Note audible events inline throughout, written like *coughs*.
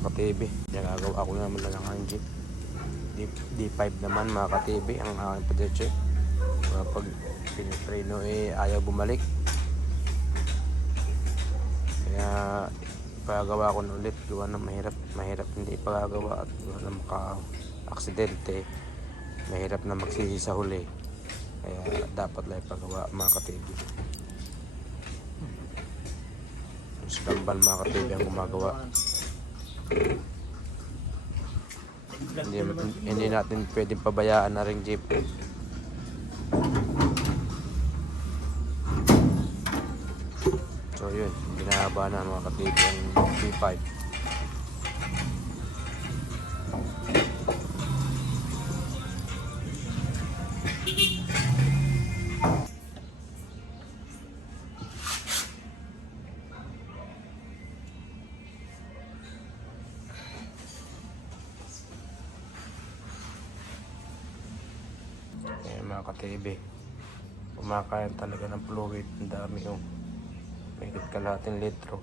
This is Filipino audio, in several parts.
Mga ka-TV, nagagawa ko naman na lang ang jeep. D, D5 naman mga ka-TV ang aking pedeche. Kapag pinipreno eh ayaw bumalik. Kaya ipagawa ko na ulit. Gawa na mahirap, mahirap hindi ipagagawa at gawa na maka-aksidente. Mahirap na magsisi sa huli. Kaya dapat lang ipagawa mga ka-TV. Si Kambal mga ka-TV ang gumagawa. Hindi, hindi natin pwedeng pabayaan na ring jeep. So yun, binahaba na mga ka-TV ang B5. Ayan mga ka-TV. Kumakain talaga ng fluid. Ang dami yung may kalahating litro.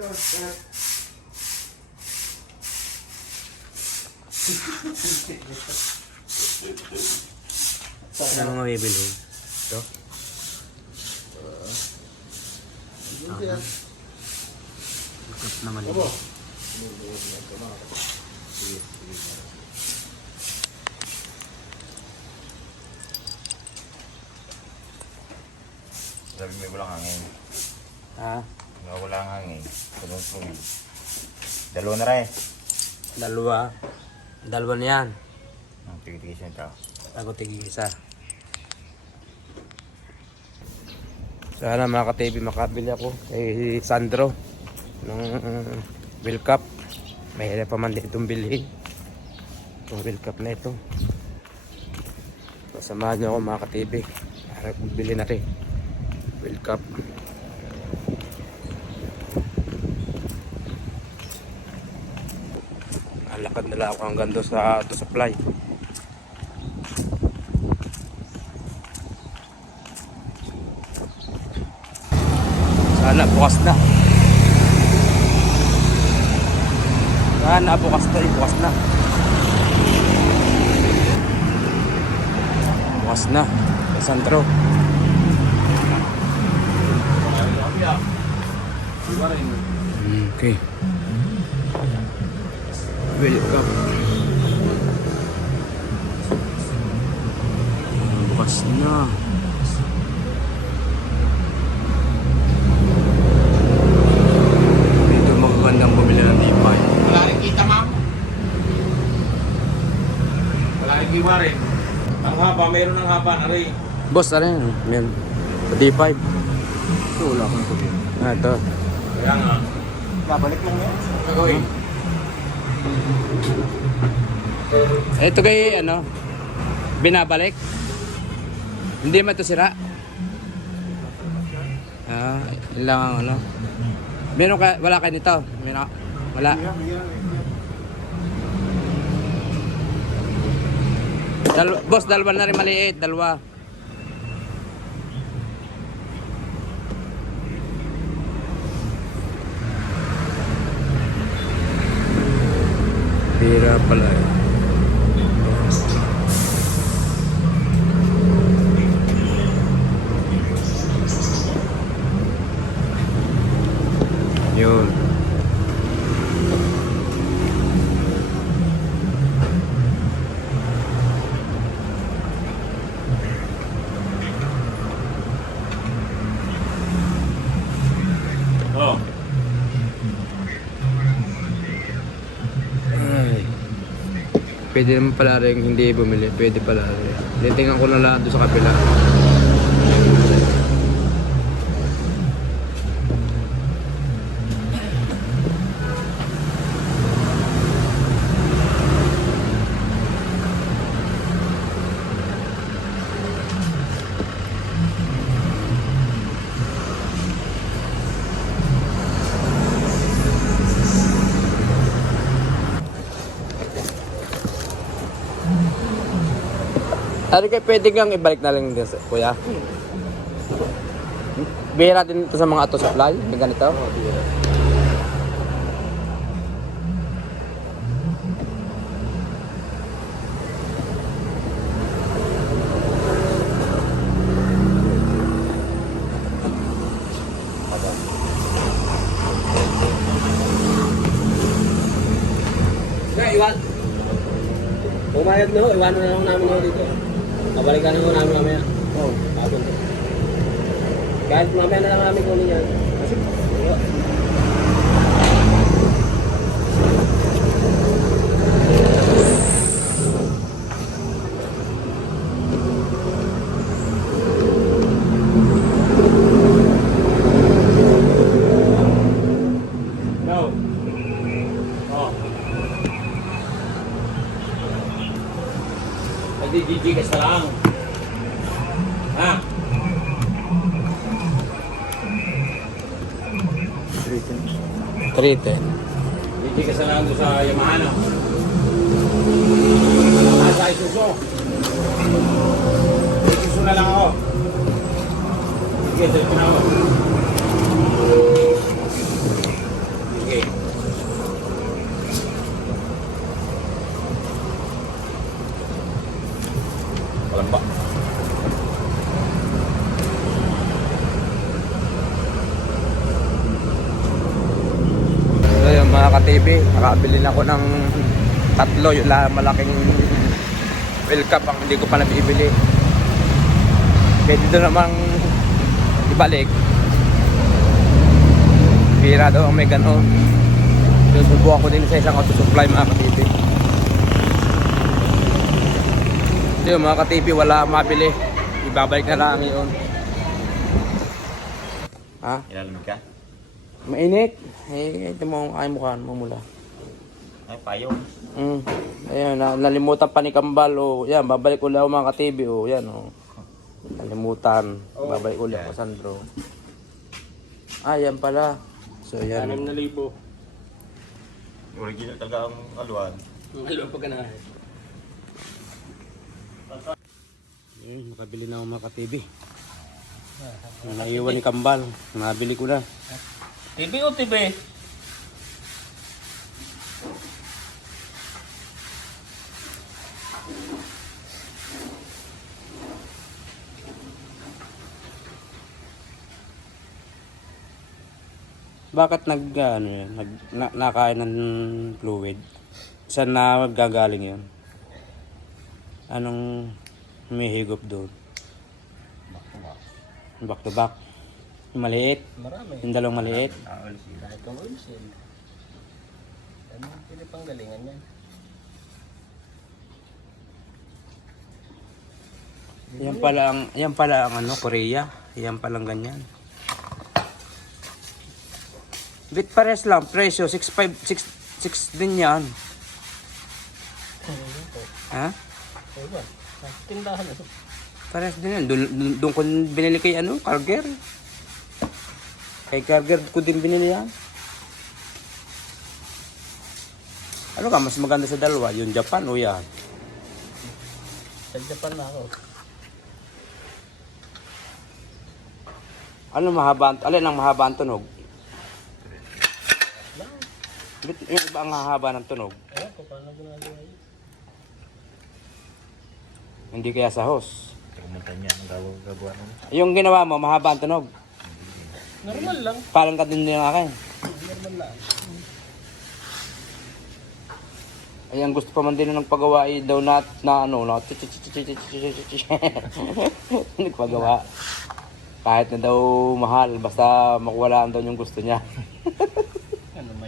Ano mga bibili? Ito? Đúng chưa? Ikot naman không? Sabi may walang hangin. Ha? Mga walang hangin. Tulong tulong. Dalawa na rin. Dalawa. Dalawa na yan. Ang tigil-tigil siya ito. Ako tigil isa. Sana mga ka-TV makabili ako kay Sandro ng Bill Cup. Mahirap pa man itong bilhin. Itong Bill Cup na ito. Samahan niyo ako mga ka-TV. Para bili na rin. Bill Cup. Lang ako hanggang doon sa auto supply. Sana bukas na. Sana bukas na, eh, bukas na. Bukas na. Sandro. Okay. Welcome. Bukas na. Dito magandang bumili ng D5. Wala rin kita, ma'am. Wala rin kiwa rin. Ang haba, mayroon ng haba na rin. Boss, ano yun? Yan. D5. Ito, wala kang sabi. Ah, ito. Kaya nga. Babalik lang yan. Gagawin. Ito kay ano? Binabalik? Hindi man ito sira? Ah, yun lang ang ano. Meron ka, wala kayo nito? Meron, wala. Dal boss, dalawa na rin maliit, dalawa. Pira pala eh. Yun. Oh. Ay. Pwede naman pala rin hindi bumili. Pwede pala rin. Titingnan ko na lang doon sa kapila. Ano kayo pwede kang ibalik na lang din sa kuya? Bihira din ito sa mga auto supply, may ganito. Pumayag na ho, iwanan na lang namin ho dito. Kabalikan na ho namin mamaya. Oo, to. Kahit mamaya na lang namin kunin yan. Kasi, oo. No. Oh. Nagdi-gigigas na lang. Ha? Trite. Gigigas na lang doon sa Yamaha, no? Nasa Isuzu. Isuzu na lang ako. Sige, dito na ako. Sige. Walang ba? So yun mga ka-TV, nakabili na ako ng tatlo, yung la- malaking wheel cup ang hindi ko pa nabibili. Pwede doon namang ibalik. Pira daw ang may ganon. Susubukan ko din sa isang auto supply mga. So yun mga ka-TV, wala mabili. Ibabalik na lang yun. Ha? Ilalamig ka? Mainit. Eh, ito mo ang mukha mo mula. Ay, payong. Mm. Ayan, na, nalimutan pa ni Kambal. Oh. Yan, babalik ulit ako mga ka-TV. Oh. Yan, oh. Nalimutan. Babalik ulit ako, Sandro. Ah, yan pala. So, yan. na libo. Original talaga ang aluan. Ang halo pa ganahe. Yun, makabili na ako mga ka-TV. Naiwan ni Kambal. Nabili ko na. TV o TV? Bakit nag, ano yan, nag, na, nakain ng fluid? Saan na gagaling yun? Anong may higop doon? Back to back. Yung maliit. Marami. Yung dalawang maliit. Kahit kung oil seal. Ano, pang galingan yan. Yan pala ang, yan pala ang ano, Korea. Yan palang ganyan. Bit pares lang, presyo, 6.5, 6, 6 din yan. Ha? O ba? Tindahan na. Pares din yan. Doon, doon, ko binili kay ano, Carger. Kay Karger ko din binili yan. Ano ka, mas maganda sa dalawa? Yung Japan o yan? Sa Japan na ako. Ano mahaba? Alin ang mahaba ang tunog? Ba't Yung iba ang hahaba ng tunog. Ewan ko, paano ginagawa yun? Hindi kaya sa hose. Pumunta niya ang gawag gagawa nun. Yung ginawa mo, mahaba ang tunog. Normal lang. Parang ka din ng akin. Normal lang. Ay, ang gusto pa man din ng paggawa ay daw na, na ano, na nagpagawa. Kahit na daw mahal, basta makuwalaan daw yung gusto niya.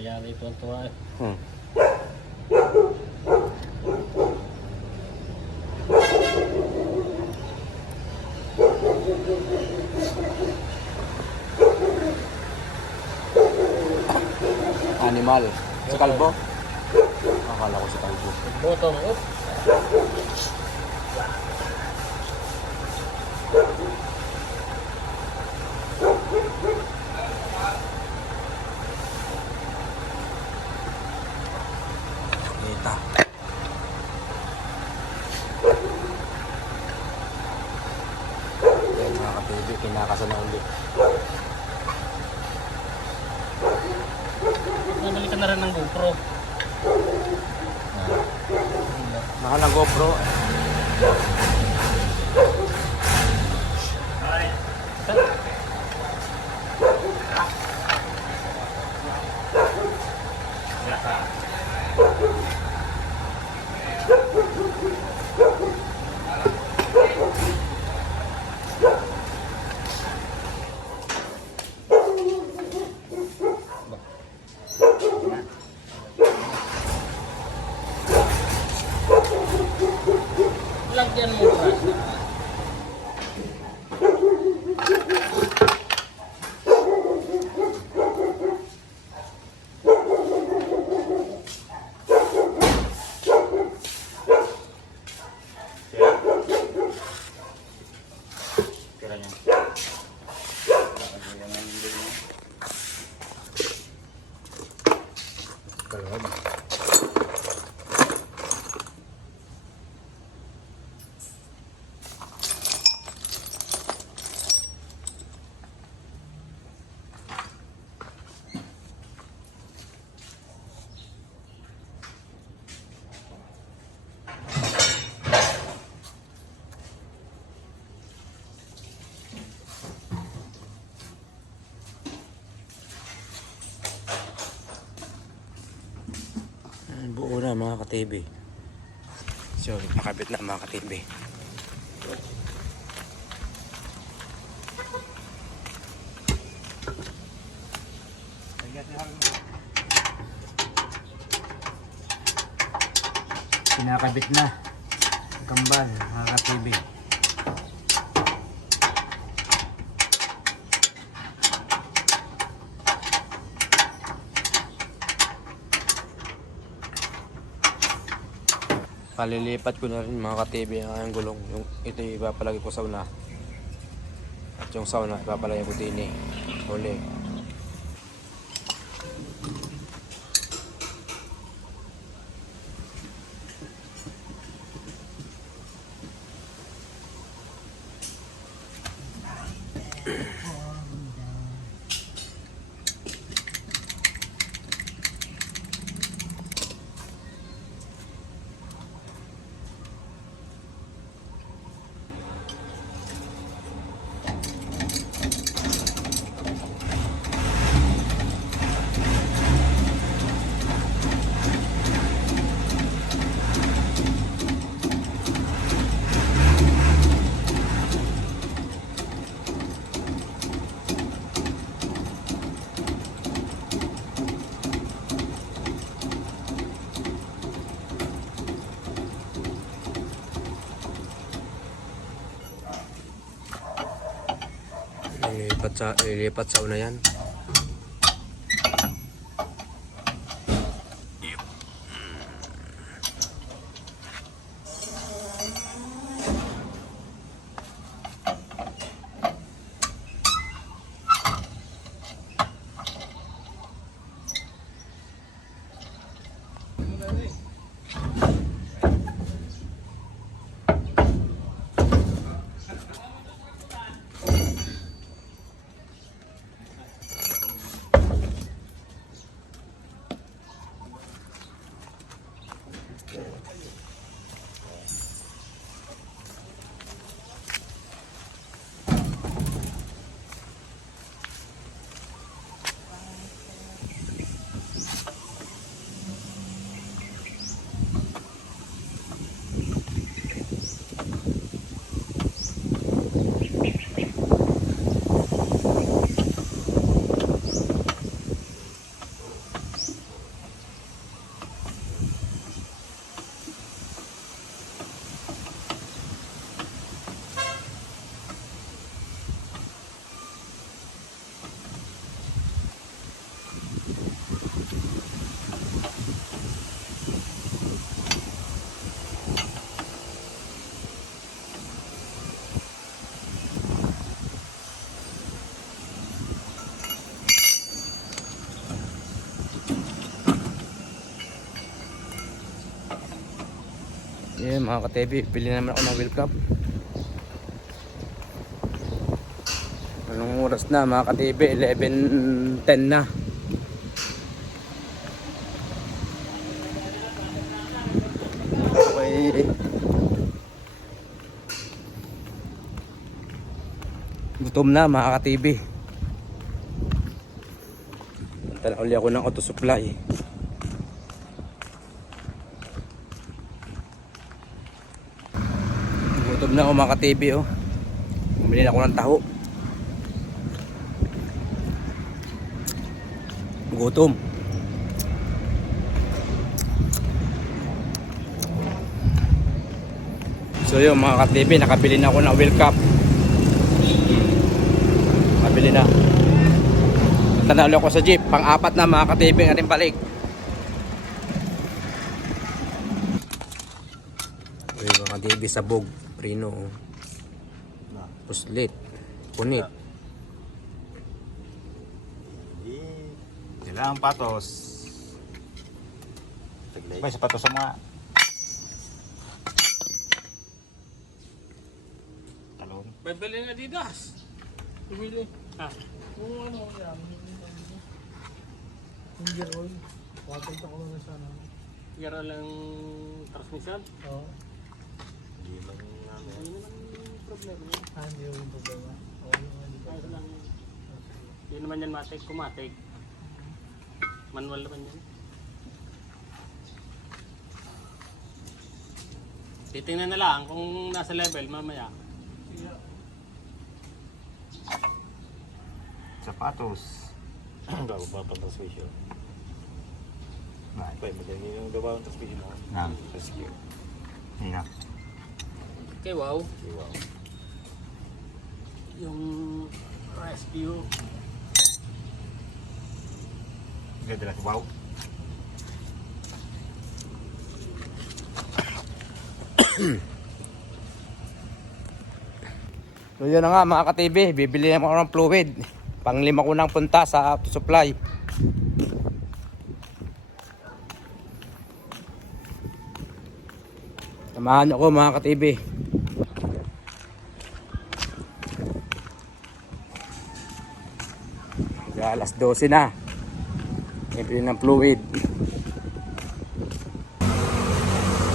Ano mayari ito ang tuwa eh. Hmm. Animal. Sa kalbo? Akala ko sa kalbo. Botong up. Kita. Yan mga katibi, kinakasa na ulit. Nabalik ka na rin ng GoPro. Mahal ang GoPro. Lagyan mo brush. Tira niya. Ayan, buo na mga ka-TV. So, nakabit na mga ka-TV. Kinakabit na. Kambal, mga ka-TV. Palilipat ko na rin mga ka-TV ang aking gulong. Yung, ito ipapalagay ko sa una. At yung sauna, ipapalagay ko din eh. Huli. Lilipat sa, lilipat sa una yan. Ayun mga ka-TV, bili naman ako ng wheel cup. Anong oras na mga ka-TV? 11.10 na. Okay. Gutom na mga ka-TV. Punta na uli ako ng auto supply. Gutom na ako mga ka-TV oh. Bumili na ako ng taho. Gutom. So yun mga ka-TV, nakabili na ako ng wheel cup. Nakabili na. Tanalo ako sa jeep, pang-apat na mga ka-TV ang ating balik. Uy, mga ka-TV sabog, prino. oh. Puslit, punit. Kailangan patos. May sapatos sa mga talon. Bibili ng Adidas. Bibili. Ah. Kung ano yan, yung gear oil, ko na sana. Yara lang transmission. Oo, Hindi man ah, hindi yung problema. Ayos lang yun. Hindi naman yan matik, kumatik. Manual naman yan. Titingnan na lang kung nasa level mamaya. Sapatos. Bago pa pa transmission. Nah, Pwede magaling yung gawa ng transmission mo. Nah, Rescue. na. Okay, wow. Okay, wow. Yung rescue. Ganda lang wow. *coughs* So yun na nga mga ka-TV, bibili naman ako ng fluid. Pang lima ko nang punta sa auto supply. Samahan ako mga ka-TV. Hanggang alas 12 na. Bibili ng fluid.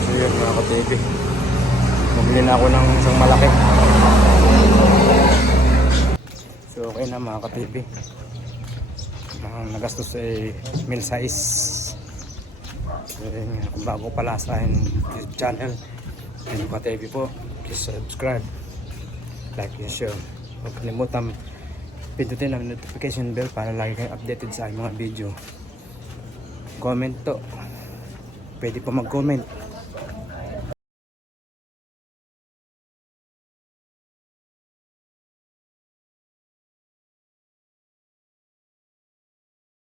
So yun mga ka-TV. Na ako ng isang malaki. So okay na mga ka-TV. Ang nagastos ay mil size. So yun, kung bago pala sa YouTube channel, ayun ka-TV po, please subscribe, like and share. Huwag kalimutan pindutin ang notification bell para lagi kayong updated sa mga video. Comment to. Pwede pa mag-comment.